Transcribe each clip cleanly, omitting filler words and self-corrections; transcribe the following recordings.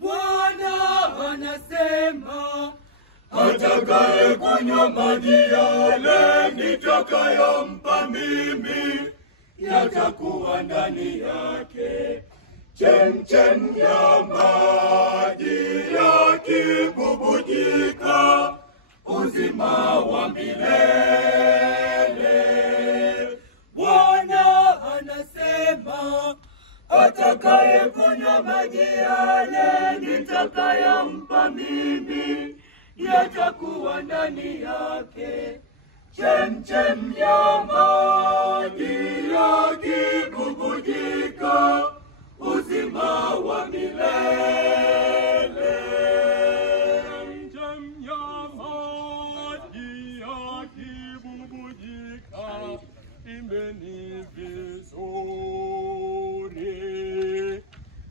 Bwana anasema, atakaye kunywa maji yale nitakayompa mimi, yatakuwa ndani yake chemchem ya maji yakibubujika, uzima wa milele. Bwana anasema, atakaye kunywa maji yale nitakayompa mimi, yatakuwa ndani yake chemchem ya maji yakibubujika, uzima wa milele. Chemchem ya maji yakibubujika, imbeni vizuri.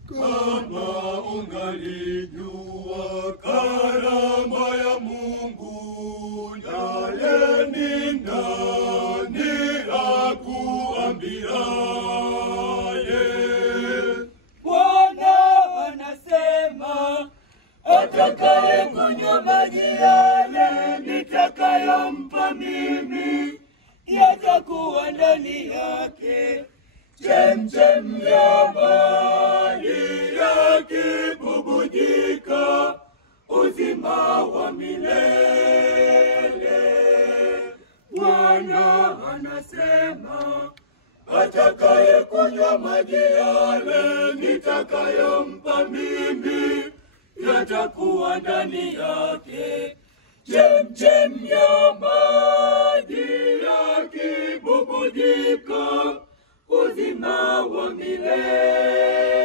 Kama ungalijua karama ya Mungu, naye ni nani akuambiaye? Bwana anasema, atakaye kunywa maji yale nitakayompa mimi, yatakuwa ndani yake chemchem ya maji yakibubujika, uzima wa milele. Bwana anasema, atakaye kunywa maji yale nitakayompa mimi, yatakuwa ndani yake chemchem ya maji yakibubujika, uzima wa milele.